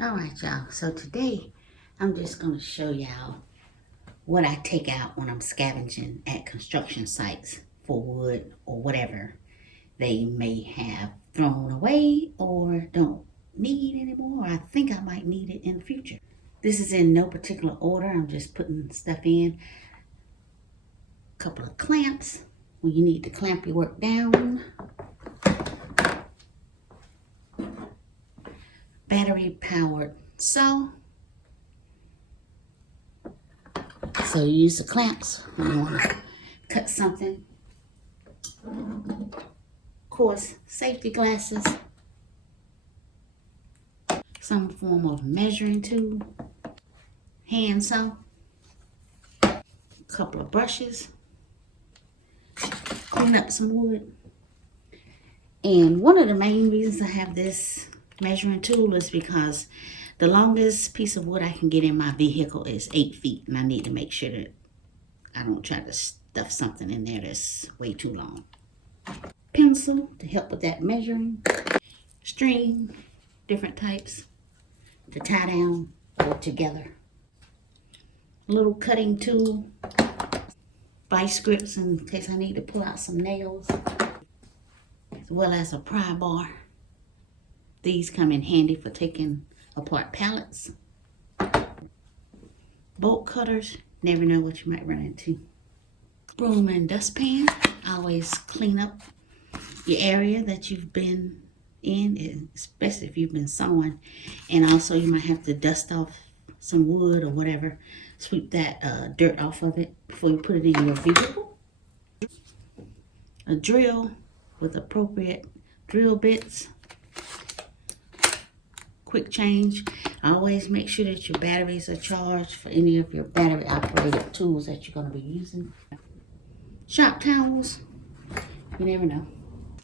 Alright y'all, so today I'm just going to show y'all what I take out when I'm scavenging at construction sites for wood or whatever they may have thrown away or don't need anymore, or I think I might need it in the future. This is in no particular order, I'm just putting stuff in. A couple of clamps when you need to clamp your work down. Battery powered saw. So you use the clamps when you want to cut something. Of course, safety glasses. Some form of measuring tool. Hand saw. A couple of brushes. Clean up some wood. And one of the main reasons I have this measuring tool is because the longest piece of wood I can get in my vehicle is 8 feet, and I need to make sure that I don't try to stuff something in there that's way too long. Pencil to help with that measuring. String, different types to tie down or together. A little cutting tool. Vice grips in case I need to pull out some nails. As well as a pry bar. These come in handy for taking apart pallets. Bolt cutters, never know what you might run into. Broom and dustpan, always clean up your area that you've been in, especially if you've been sewing. And also you might have to dust off some wood or whatever. Sweep that dirt off of it before you put it in your vehicle. A drill with appropriate drill bits. Quick change. Always make sure that your batteries are charged for any of your battery operated tools that you're going to be using. Shop towels. You never know.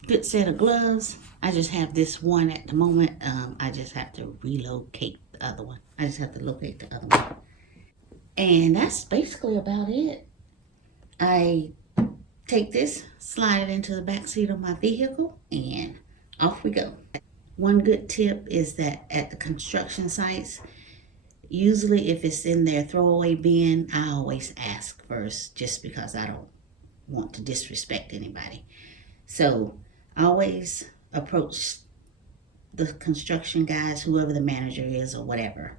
Good set of gloves. I just have this one at the moment. I just have to relocate the other one. I just have to locate the other one. And that's basically about it. I take this, slide it into the back seat of my vehicle, and off we go. One good tip is that at the construction sites, usually if it's in their throwaway bin, I always ask first just because I don't want to disrespect anybody. So I always approach the construction guys, whoever the manager is or whatever,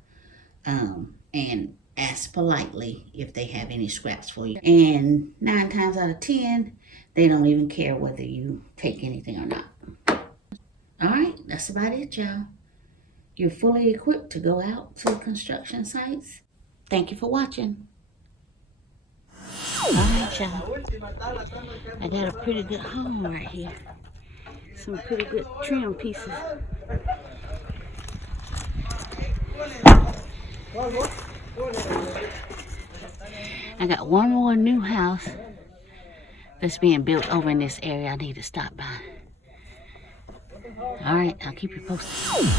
and ask politely if they have any scraps for you. And 9 times out of 10, they don't even care whether you take anything or not. Alright, that's about it, y'all. You're fully equipped to go out to construction sites. Thank you for watching. Alright, y'all. I got a pretty good haul right here. Some pretty good trim pieces. I got one more new house that's being built over in this area I need to stop by. Alright, I'll keep you posted.